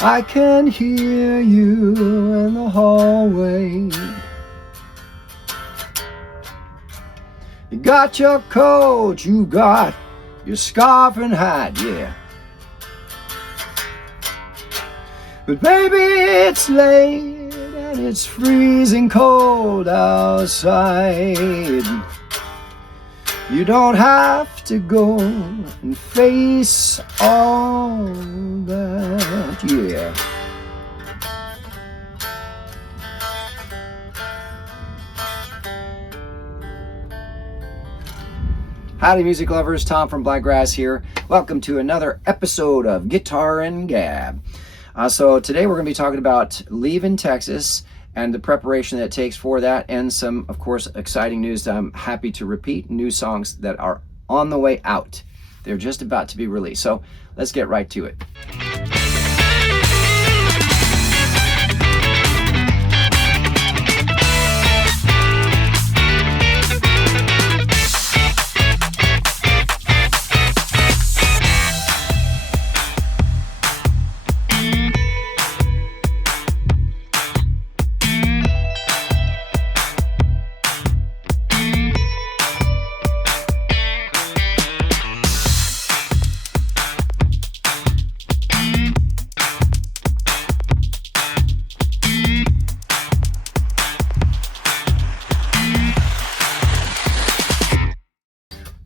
I can hear you in the hallway. You got your coat, you got your scarf and hat, yeah. But baby, it's late and it's freezing cold outside. You don't have to go and face all that, yeah. Howdy music lovers, Tom from Blakgraz here. Welcome to another episode of Guitar N Gab. So today we're going to be talking about leaving Texas and the preparation that it takes for that, and some, of course, exciting news that I'm happy to repeat, new songs that are on the way out. They're just about to be released. So let's get right to it.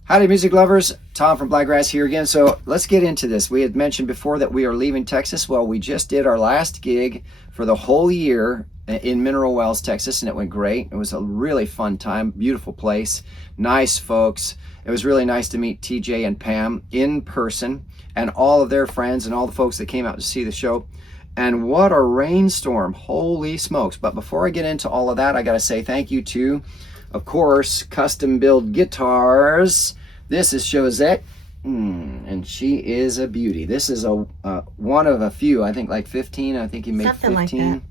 Howdy music lovers, Tom from Blakgraz here again. So let's get into this. We had mentioned before that we are leaving Texas. Well, we just did our last gig for the whole year in Mineral Wells, Texas, and it went great. It was a really fun time, beautiful place, nice folks. It was really nice to meet TJ and Pam in person and all of their friends and all the folks that came out to see the show. And what a rainstorm, holy smokes. But before I get into all of that, I gotta say thank you to, of course, Custom Build Guitars. This is Josette, and she is a beauty. This is a one of a few, I think like 15. I think he made something 15. Like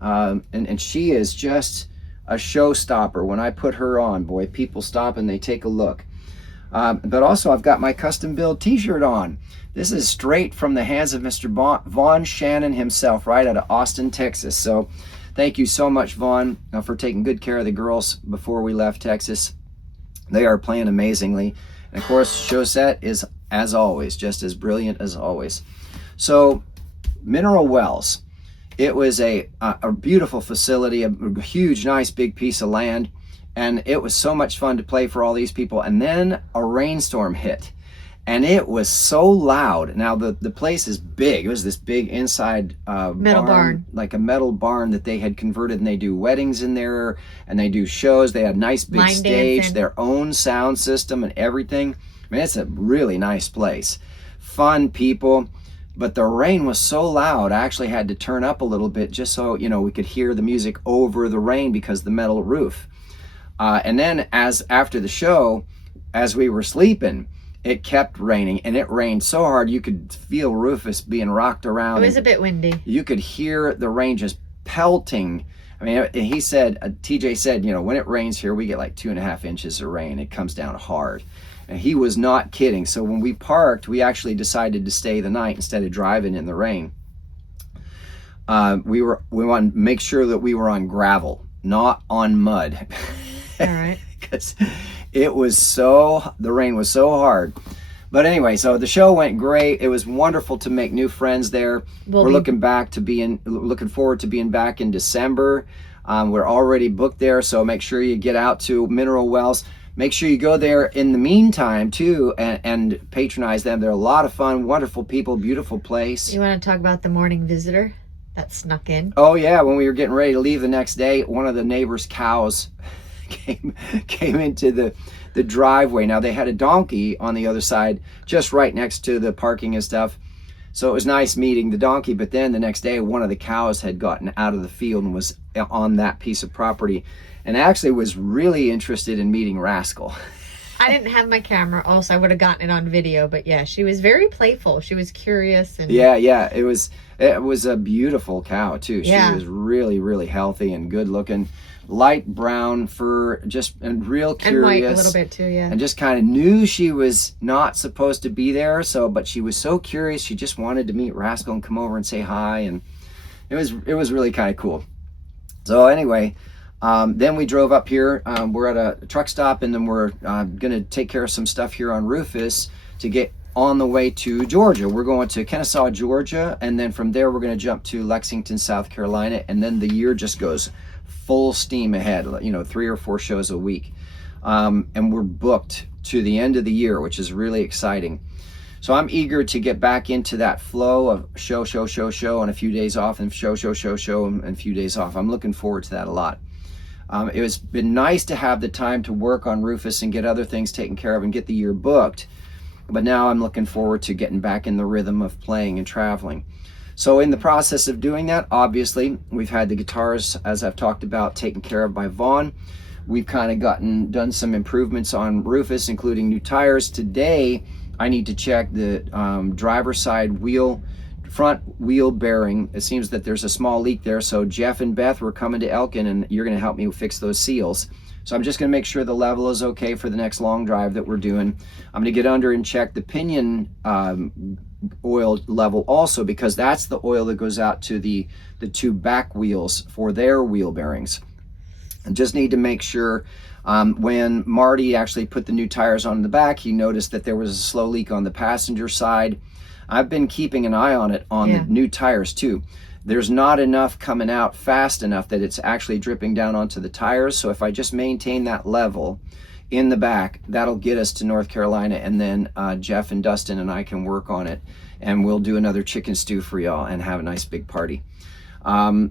that. And she is just a showstopper. When I put her on, boy, people stop and they take a look. But also I've got my custom build t-shirt on. This is straight from the hands of Mr. Vaughn Shannon himself, right out of Austin, Texas. So thank you so much, Vaughn, for taking good care of the girls before we left Texas. They are playing amazingly. And of course, Josette is, as always, just as brilliant as always. So, Mineral Wells. It was a beautiful facility, a huge, nice, big piece of land. And it was so much fun to play for all these people. And then a rainstorm hit. And it was so loud. Now, the place is big. It was this big inside metal barn, like a metal barn that they had converted, and they do weddings in there, and they do shows. They had a nice big stage, dancing, their own sound system and everything. I mean, it's a really nice place. Fun people. But the rain was so loud, I actually had to turn up a little bit just so, you know, we could hear the music over the rain because of the metal roof. And then after the show, as we were sleeping, it kept raining, and it rained so hard you could feel Rufus being rocked around. It was a bit windy. You could hear the rain just pelting. I mean, he said, TJ said, you know, when it rains here, we get like 2.5 inches of rain. It comes down hard. And he was not kidding. So when we parked, we actually decided to stay the night instead of driving in the rain. We wanted to make sure that we were on gravel, not on mud. All right. Because the rain was so hard. But anyway, so the show went great. It was wonderful to make new friends there. We're looking forward to being back in December. We're already booked there, so make sure you get out to Mineral Wells. Make sure you go there in the meantime too and patronize them. They're a lot of fun, wonderful people, beautiful place. You want to talk about the morning visitor that snuck in? Oh yeah, when we were getting ready to leave the next day, one of the neighbor's cows came into the driveway. Now they had a donkey on the other side, just right next to the parking and stuff. So it was nice meeting the donkey, but then the next day, one of the cows had gotten out of the field and was on that piece of property, and actually was really interested in meeting Rascal. I didn't have my camera, also I would have gotten it on video, but yeah, she was very playful. She was curious. And yeah, it was a beautiful cow too. Yeah. She was really, really healthy and good looking. light brown fur, just and real curious. And white a little bit too, yeah. And just kind of knew she was not supposed to be there. So, but she was so curious. She just wanted to meet Rascal and come over and say hi. And it was really kind of cool. So anyway, then we drove up here. We're at a truck stop, and then we're going to take care of some stuff here on Rufus to get on the way to Georgia. We're going to Kennesaw, Georgia, and then from there we're going to jump to Lexington, South Carolina, and then the year just goes full steam ahead, 3 or 4 shows a week. And we're booked to the end of the year, which is really exciting. So I'm eager to get back into that flow of show, and a few days off, and show, and a few days off. I'm looking forward to that a lot. It has been nice to have the time to work on Rufus and get other things taken care of and get the year booked. But now I'm looking forward to getting back in the rhythm of playing and traveling. So in the process of doing that, obviously, we've had the guitars, as I've talked about, taken care of by Vaughn. We've kind of done some improvements on Rufus, including new tires. Today, I need to check the driver's side front wheel bearing. It seems that there's a small leak there. So Jeff and Beth, we're coming to Elkin, and you're going to help me fix those seals. So I'm just going to make sure the level is okay for the next long drive that we're doing. I'm going to get under and check the pinion oil level also, because that's the oil that goes out to the 2 back wheels for their wheel bearings. I just need to make sure. When Marty actually put the new tires on the back, he noticed that there was a slow leak on the passenger side. I've been keeping an eye on it on the new tires too. There's not enough coming out fast enough that it's actually dripping down onto the tires. So if I just maintain that level in the back, that'll get us to North Carolina, and then Jeff and Dustin and I can work on it, and we'll do another chicken stew for y'all and have a nice big party.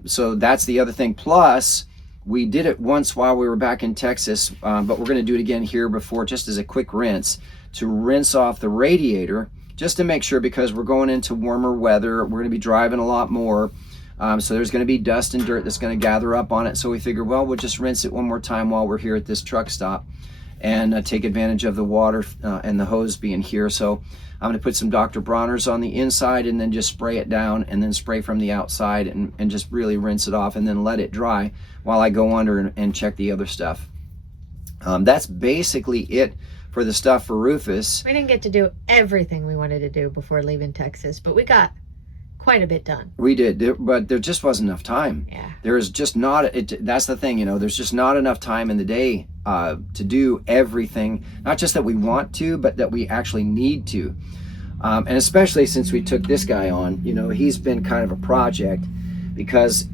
So that's the other thing. Plus, we did it once while we were back in Texas, but we're going to do it again here before, just as a quick rinse, to rinse off the radiator, just to make sure, because we're going into warmer weather. We're going to be driving a lot more. So there's going to be dust and dirt that's going to gather up on it. So we figured, well, we'll just rinse it one more time while we're here at this truck stop, and take advantage of the water and the hose being here. So I'm going to put some Dr. Bronner's on the inside, and then just spray it down, and then spray from the outside, and just really rinse it off, and then let it dry while I go under and check the other stuff. That's basically it for the stuff for Rufus. We didn't get to do everything we wanted to do before leaving Texas, but we got quite a bit done. We did, but there just wasn't enough time. Yeah. There's just not, that's the thing, there's just not enough time in the day to do everything, not just that we want to, but that we actually need to. And especially since we took this guy on, he's been kind of a project, because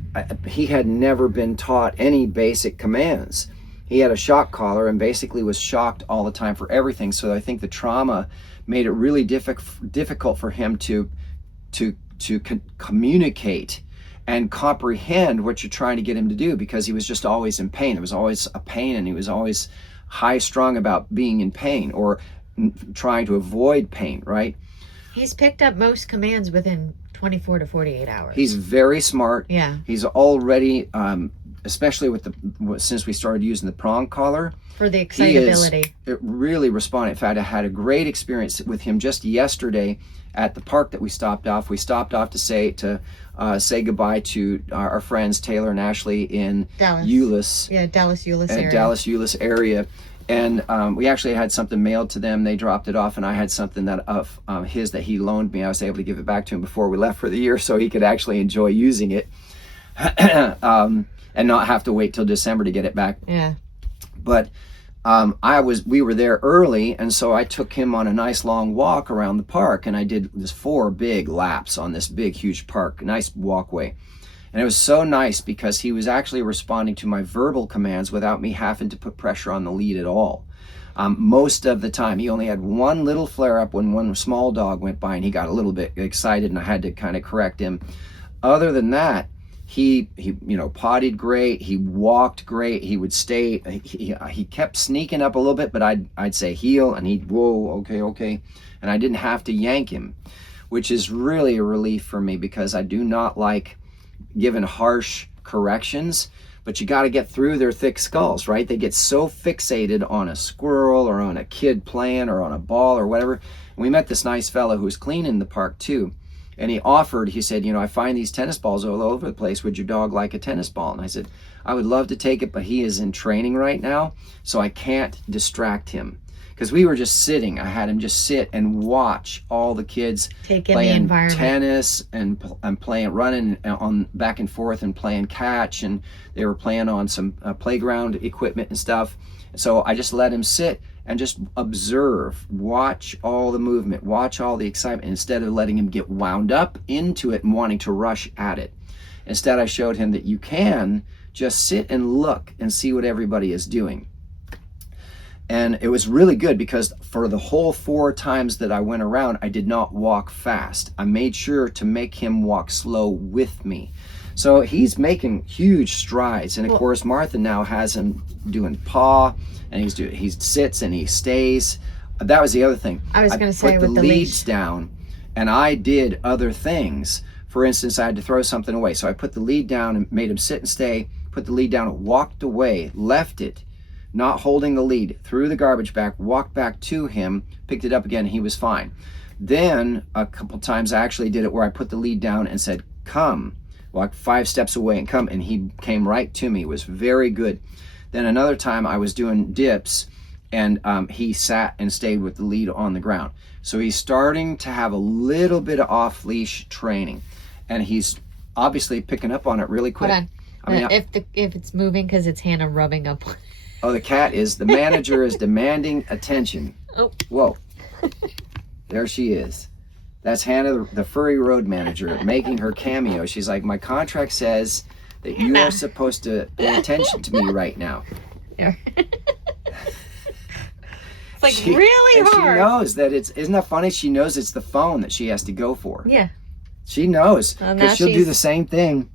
he had never been taught any basic commands. He had a shock collar and basically was shocked all the time for everything. So I think the trauma made it really difficult for him to communicate and comprehend what you're trying to get him to do, because he was just always in pain. It was always a pain, and he was always high strung about being in pain or trying to avoid pain, right? He's picked up most commands within 24 to 48 hours. He's very smart. Yeah. He's already, especially since we started using the prong collar, for the excitability. It really responded. In fact, I had a great experience with him just yesterday at the park that we stopped off. We stopped off to say goodbye to our friends Taylor and Ashley in Dallas. Euless. Yeah, Dallas-Euless area. Dallas-Euless area. And we actually had something mailed to them. They dropped it off, and I had something that of his that he loaned me. I was able to give it back to him before we left for the year, so he could actually enjoy using it and not have to wait till December to get it back. Yeah. But we were there early, and so I took him on a nice long walk around the park, and I did this 4 big laps on this big, huge park, nice walkway. And it was so nice because he was actually responding to my verbal commands without me having to put pressure on the lead at all. Most of the time, he only had one little flare-up when one small dog went by, and he got a little bit excited, and I had to kind of correct him. Other than that, he potted great. He walked great. He would stay. He kept sneaking up a little bit, but I'd say heel, and he'd whoa, okay, and I didn't have to yank him, which is really a relief for me, because I do not like giving harsh corrections. But you got to get through their thick skulls, right? They get so fixated on a squirrel or on a kid playing or on a ball or whatever. And we met this nice fellow who was cleaning the park too. And he offered, he said, I find these tennis balls all over the place. Would your dog like a tennis ball? And I said, I would love to take it, but he is in training right now, so I can't distract him. Because we were just sitting. I had him just sit and watch all the kids playing tennis and playing, running on back and forth and playing catch, and they were playing on some playground equipment and stuff. So I just let him sit and just observe, watch all the movement, watch all the excitement, instead of letting him get wound up into it and wanting to rush at it. Instead, I showed him that you can just sit and look and see what everybody is doing. And it was really good because for the whole 4 times that I went around, I did not walk fast. I made sure to make him walk slow with me. So he's making huge strides. And of course, Martha now has him doing paw, and he sits and he stays. That was the other thing. I was going to say, put with the the leads leash down, and I did other things. For instance, I had to throw something away. So I put the lead down and made him sit and stay, put the lead down, walked away, left it, not holding the lead, threw the garbage back, walked back to him, picked it up again, and he was fine. Then a couple times I actually did it where I put the lead down and said, come, walk 5 steps away and come, and he came right to me. It was very good. Then another time I was doing dips, and he sat and stayed with the lead on the ground. So he's starting to have a little bit of off-leash training, and he's obviously picking up on it really quick. Hold on. If it's moving, because it's Hannah rubbing up on it. Oh, the cat is, the manager is demanding attention. Oh. Whoa. There she is. That's Hannah, the furry road manager, making her cameo. She's like, my contract says that you are supposed to pay attention to me right now. It's like really hard. She knows that isn't that funny? She knows it's the phone that she has to go for. Yeah. She knows, because she'll do the same thing.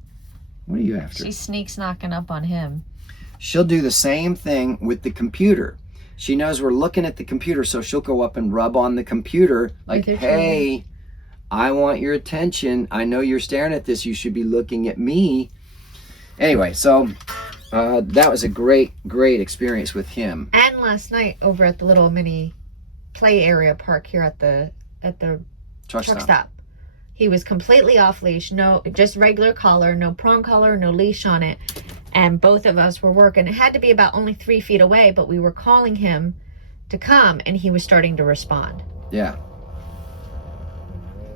What are you after? She sneaks knocking up on him. She'll do the same thing with the computer. She knows we're looking at the computer, so she'll go up and rub on the computer like, hey, I want your attention. I know you're staring at this. You should be looking at me. Anyway, so that was a great experience with him. And last night over at the little mini play area park here at the truck stop. He was completely off leash, no, just regular collar, no prong collar, no leash on it. And both of us were working. It had to be about only 3 feet away, but we were calling him to come, and he was starting to respond. Yeah.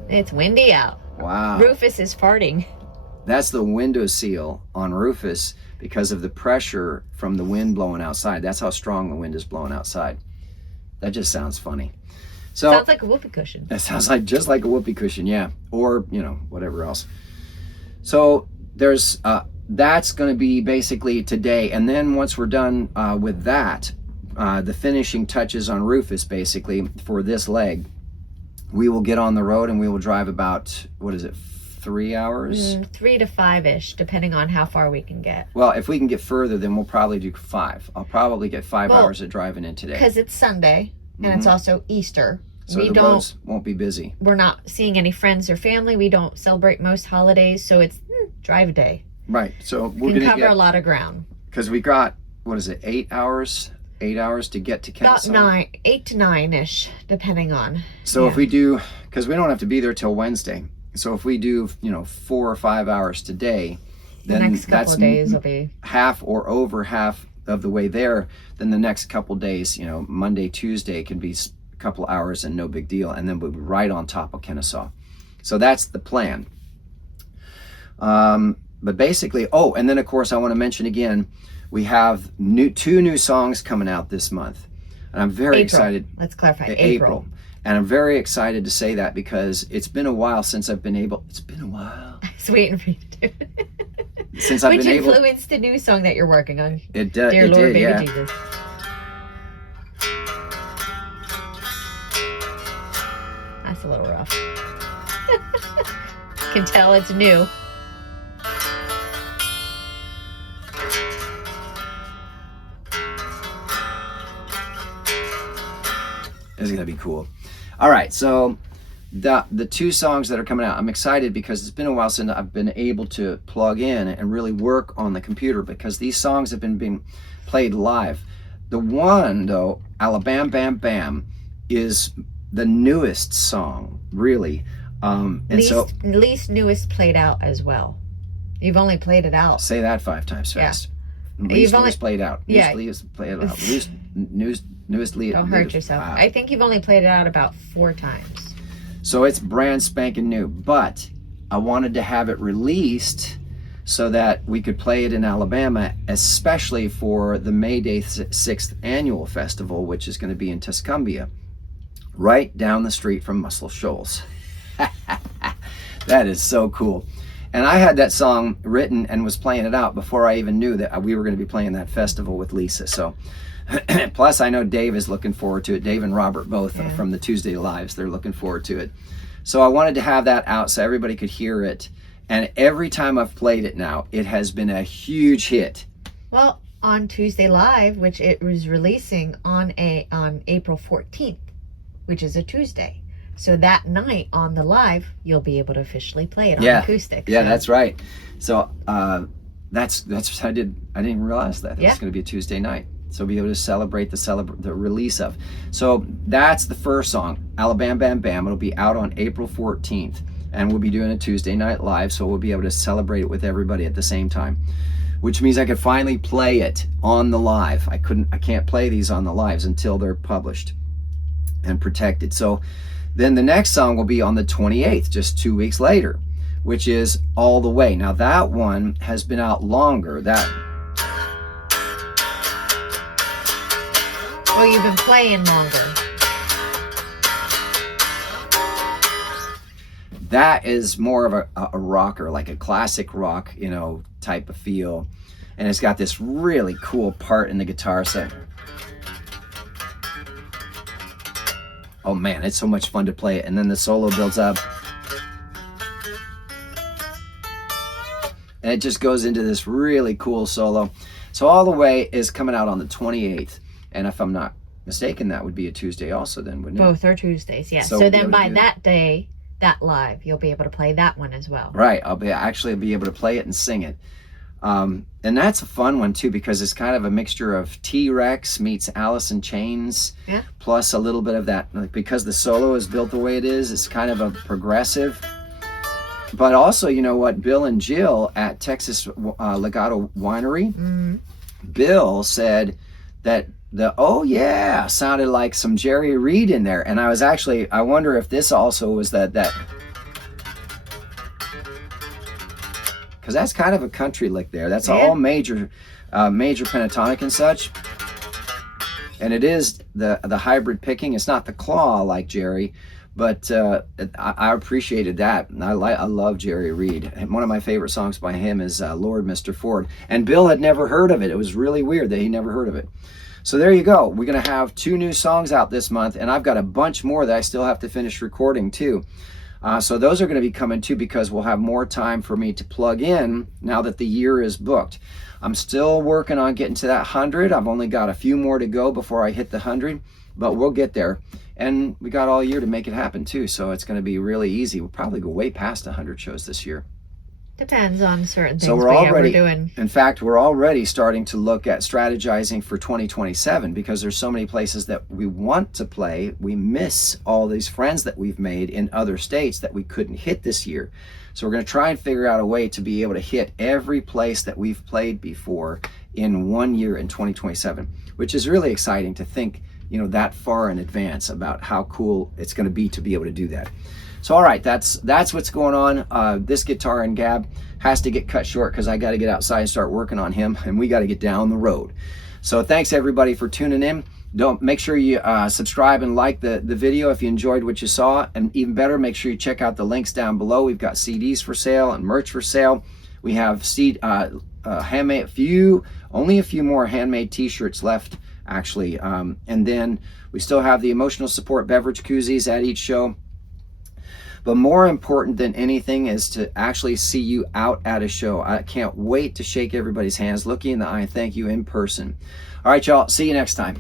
It's windy out. Wow. Rufus is farting. That's the window seal on Rufus because of the pressure from the wind blowing outside. That's how strong the wind is blowing outside. That just sounds funny. So sounds like a whoopee cushion. That sounds like just like a whoopee cushion, yeah. Or, whatever else. So there's that's going to be basically today, and then once we're done with that, the finishing touches on Rufus basically for this leg, we will get on the road and we will drive about 3 hours? 3 to 5-ish, depending on how far we can get. Well, if we can get further, then we'll probably do 5. I'll probably get 5 hours of driving in today. Because it's Sunday, and it's also Easter. So the roads won't be busy. We're not seeing any friends or family. We don't celebrate most holidays, so it's drive day. Right. So we're going to cover a lot of ground. Because we got, 8 hours? 8 hours to get to Kennesaw? About 8 to 9-ish, depending on. So if we do, because we don't have to be there till Wednesday. So if we do, 4 or 5 hours today, then the next couple of days will be half or over half of the way there. Then the next couple days, Monday, Tuesday can be a couple hours and no big deal. And then we'll be right on top of Kennesaw. So that's the plan. But basically, and then of course I want to mention again, we have 2 new songs coming out this month. And I'm very excited. Let's clarify, April. And I'm very excited to say that because it's been a while since I've been able, it's been a while. I was waiting for you to do it. Since I've been able. Which influenced the new song that you're working on. It Dear Lord, did, Baby yeah. Jesus. That's a little rough. Can tell it's new. It's gonna be cool. All right, so the 2 songs that are coming out, I'm excited because it's been a while since I've been able to plug in and really work on the computer because these songs have been being played live. The one though, Alabama Bam Bam, is the newest song, really. Least newest played out as well. You've only played it out. Say that 5 times fast. Yeah. Least newest played out. Yeah. Least played out. Newest lead. Don't hurt yourself. I think you've only played it out about 4 times. So it's brand spanking new. But I wanted to have it released so that we could play it in Alabama, especially for the May Day 6th annual festival, which is going to be in Tuscumbia, right down the street from Muscle Shoals. That is so cool. And I had that song written and was playing it out before I even knew that we were going to be playing that festival with Lisa. So, plus I know Dave is looking forward to it. Dave and Robert both from the Tuesday Lives. They're looking forward to it. So I wanted to have that out so everybody could hear it. And every time I've played it now, it has been a huge hit. Well, on Tuesday Live, which it was releasing on April 14th, which is a Tuesday. So that night on the live, you'll be able to officially play it on acoustic. Yeah, that's right. So that's what I did. I didn't even realize that it was going to be a Tuesday night. So be able to celebrate the release of. So that's the first song, Alabama Bam Bam. It'll be out on April 14th, and we'll be doing a Tuesday night live. So we'll be able to celebrate it with everybody at the same time, which means I could finally play it on the live. I can't play these on the lives until they're published and protected. So then the next song will be on the 28th, just 2 weeks later, which is All the Way. Now that one has been out longer. Well, you've been playing longer. That is more of a rocker, like a classic rock, type of feel. And it's got this really cool part in the guitar set. Oh man, it's so much fun to play it. And then the solo builds up. And it just goes into this really cool solo. So All the Way is coming out on the 28th. And if I'm not mistaken, that would be a Tuesday also then, wouldn't it? Both are Tuesdays, yes. So then by that day, that live, you'll be able to play that one as well. Right. I'll be able to play it and sing it. And that's a fun one too, because it's kind of a mixture of T-Rex meets Alice in Chains, plus a little bit of that, because the solo is built the way it is, it's kind of a progressive. But also, you know what, Bill and Jill at Texas Legato Winery, Bill said that sounded like some Jerry Reed in there. And I wonder if this also was that because that's kind of a country lick there. That's all major pentatonic and such. And it is the hybrid picking. It's not the claw like Jerry, but I appreciated that. And I love Jerry Reed. And one of my favorite songs by him is Lord, Mr. Ford. And Bill had never heard of it. It was really weird that he never heard of it. So there you go. We're going to have 2 new songs out this month, and I've got a bunch more that I still have to finish recording too. So those are going to be coming too, because we'll have more time for me to plug in now that the year is booked. I'm still working on getting to that 100. I've only got a few more to go before I hit the 100, but we'll get there. And we got all year to make it happen too, so it's going to be really easy. We'll probably go way past 100 shows this year. Depends on certain things. So we're in fact, we're already starting to look at strategizing for 2027, because there's so many places that we want to play. We miss all these friends that we've made in other states that we couldn't hit this year. So we're going to try and figure out a way to be able to hit every place that we've played before in 1 year in 2027, which is really exciting to think, that far in advance about how cool it's going to be able to do that. So all right, that's what's going on. This Guitar N Gab has to get cut short because I got to get outside and start working on him, and we got to get down the road. So thanks everybody for tuning in. Make sure you subscribe and like the video if you enjoyed what you saw, and even better, make sure you check out the links down below. We've got CDs for sale and merch for sale. We have handmade only a few more handmade T-shirts left actually, and then we still have the emotional support beverage koozies at each show. But more important than anything is to actually see you out at a show. I can't wait to shake everybody's hands, look you in the eye, and thank you in person. All right, y'all. See you next time.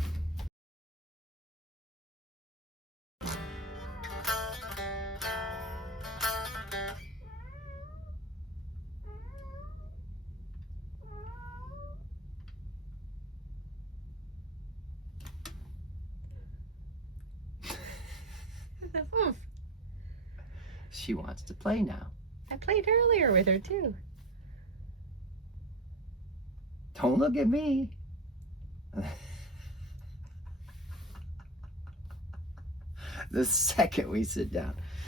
She wants to play now. I played earlier with her too. Don't look at me. The second we sit down.